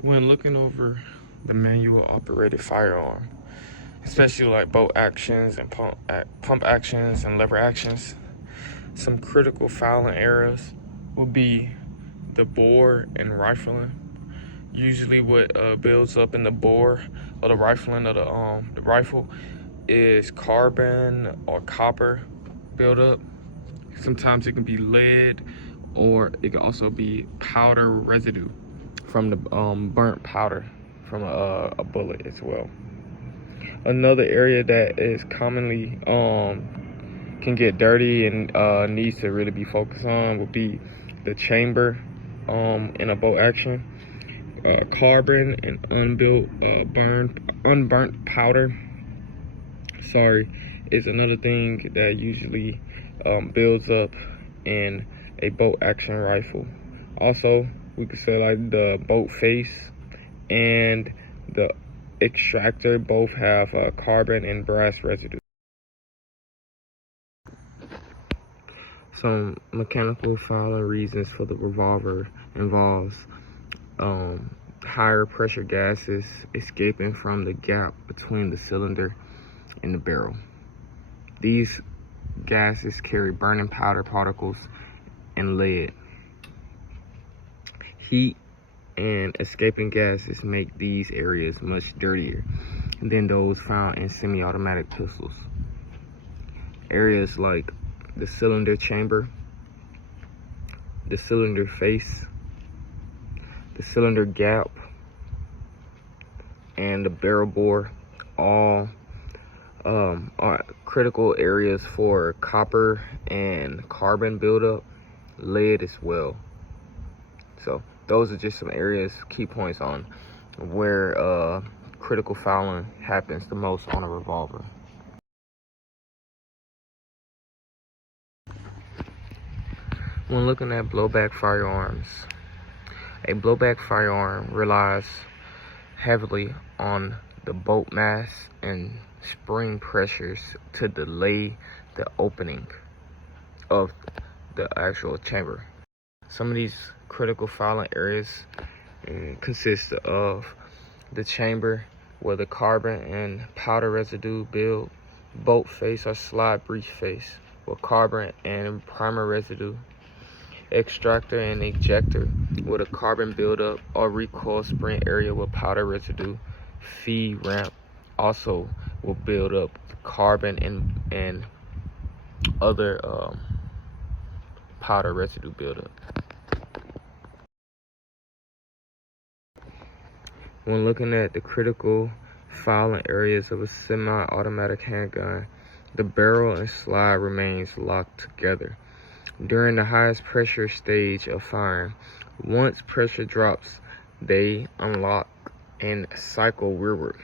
When looking over the manual operated firearm, especially like bolt actions and pump actions and lever actions, some critical fouling areas would be the bore and rifling. Usually what builds up in the bore or the rifling of the rifle is carbon or copper buildup. Sometimes it can be lead, or it can also be powder residue from the burnt powder from a bullet as well. Another area that is commonly can get dirty and needs to really be focused on would be the chamber in a bolt action. Carbon and unburnt powder is another thing that usually builds up in a bolt action rifle. Also, we could say like the bolt face and the extractor both have carbon and brass residue. Some mechanical fouling reasons for the revolver involves higher pressure gases escaping from the gap between the cylinder and the barrel. These gases carry burning powder particles and lead. Heat and escaping gases make these areas much dirtier than those found in semi-automatic pistols. Areas like the cylinder chamber, the cylinder face, the cylinder gap, and the barrel bore all are critical areas for copper and carbon buildup, lead as well. So those are just some areas, key points on where critical fouling happens the most on a revolver. When looking at blowback firearms, a blowback firearm relies heavily on the bolt mass and spring pressures to delay the opening of the actual chamber. Some of these critical fouling areas consist of the chamber where the carbon and powder residue build, bolt face or slide breech face with carbon and primer residue, extractor and ejector with a carbon buildup or recoil spring area with powder residue, feed ramp also will build up carbon and other powder residue buildup. When looking at the critical fouling areas of a semi-automatic handgun, the barrel and slide remains locked together during the highest pressure stage of firing. Once pressure drops, they unlock and cycle rearward.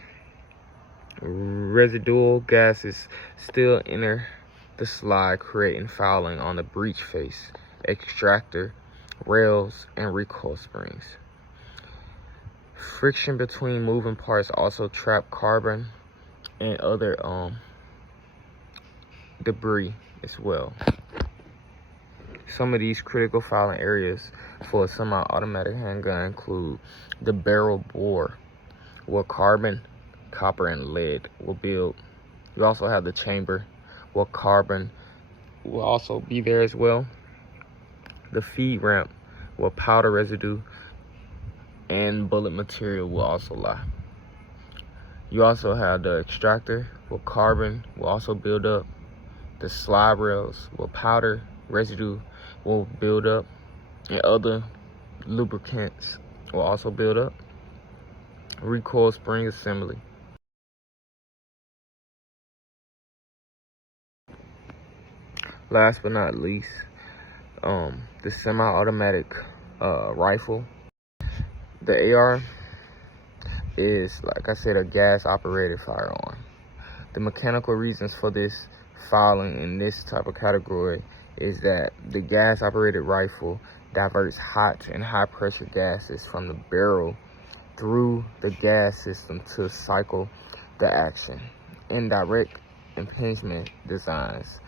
Residual gases still enter the slide, creating fouling on the breech face, extractor, rails, and recoil springs. Friction between moving parts also trap carbon and other debris as well. Some of these critical fouling areas for a semi-automatic handgun include the barrel bore, where carbon, copper, and lead will build. You also have the chamber, where carbon will also be there as well. The feed ramp, where powder residue and bullet material will also lie. You also have the extractor, where carbon will also build up. The slide rails, where powder residue will build up, and other lubricants will also build up. Recoil spring assembly. Last but not least, the semi-automatic rifle. The AR is, like I said, a gas-operated firearm. The mechanical reasons for this fouling in this type of category is that the gas-operated rifle diverts hot and high-pressure gases from the barrel through the gas system to cycle the action. Indirect impingement designs,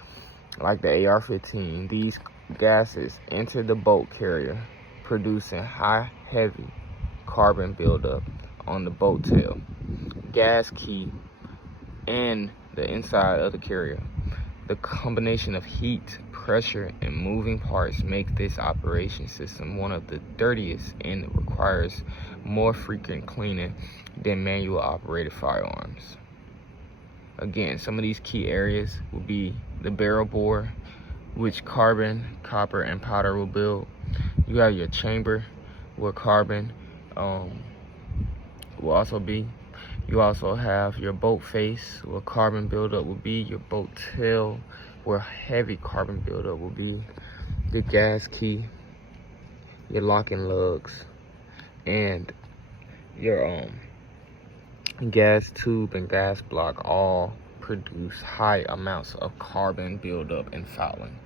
like the AR-15, these gases enter the bolt carrier, producing high, heavy carbon buildup on the boat tail, gas key, and the inside of the carrier. The combination of heat, pressure, and moving parts make this operation system one of the dirtiest and requires more frequent cleaning than manual operated firearms. Again, some of these key areas will be the barrel bore, which carbon, copper, and powder will build. You have your chamber, where carbon will also be. You also have your boat face, where carbon buildup will be. Your boat tail, where heavy carbon buildup will be. Your gas key, your locking lugs, and your gas tube and gas block all produce high amounts of carbon buildup and fouling.